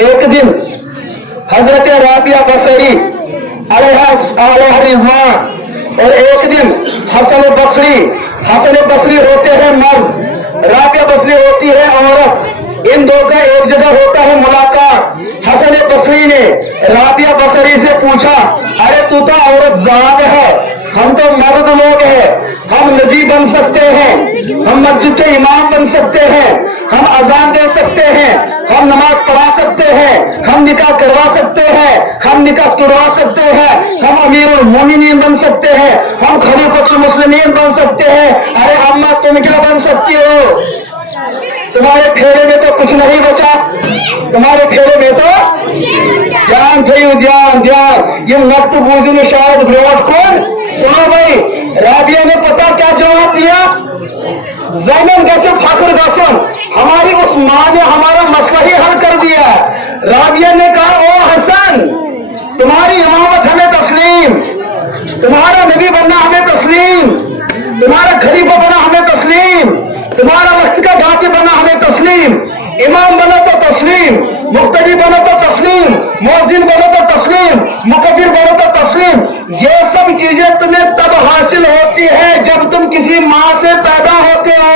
एक दिन हजरत राबिया बसरी अलैहा रिजवान और एक दिन हसन बसरी होते हैं मर्द, राबिया बसरी होती है औरत। इन दो का एक जगह होता है मुलाकात। हसन बसरी ने राबिया बसरी से पूछा, अरे तू तो औरत ज़ात है, हम तो मर्द लोग हैं, हम नबी बन सकते हैं, हम मस्जिद के इमाम बन सकते हैं, हम अजान दे सकते हैं, हम नमाज पढ़ा सकते हैं, हम निकाह करवा सकते हैं, हम निकाह तुड़वा सकते हैं, हम अमीरुल मोमिनीन बन सकते हैं, हम खलीफतुल मुस्लिमीन बन सकते हैं। अरे अम्मा तुम क्या बन सकती हो? तुम्हारे फेरे में तो कुछ नहीं बचा, तुम्हारे फेरे में तो ध्यान ध्यान ये नक्त बूझ में शायद ब्रोट कौन सुनो भाई। राबिया ने पता क्या जवाब दिया? ज़ैनब गचो फाखर गसन, हमारी उस माँ ने हमारा मसला ही हल कर दिया। राबिया ने कहा, ओ हसन, तुम्हारी इमामत हमें तस्लीम, तुम्हारा नबी बनना हमें तस्लीम, तुम्हारा खलीफा बना हमें तस्लीम, तुम्हारा वक्त का बाकी बना हमें तस्लीम, इमाम बनो तो तस्लीम, मुक्तदी बनो तो तस्लीम, मुअज्जिन बनो तो तस्लीम, मुकब्बिर बनो तो तस्लीम। ये सब चीजें तुम्हें तब हासिल होती है जब तुम किसी माँ से पैदा होते हो।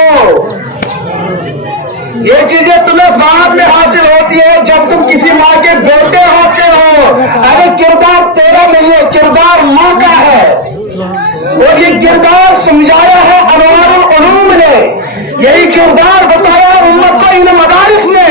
ये चीजें तुम्हें बाद में हासिल होती है जब तुम किसी माँ के बेटे होते हो। अरे किरदार तेरा नहीं है, किरदार माँ का है, और ये किरदार समझाया है अनवारुल उलूम ने, यही किरदार बताया उम्मत को इन मदारिस ने।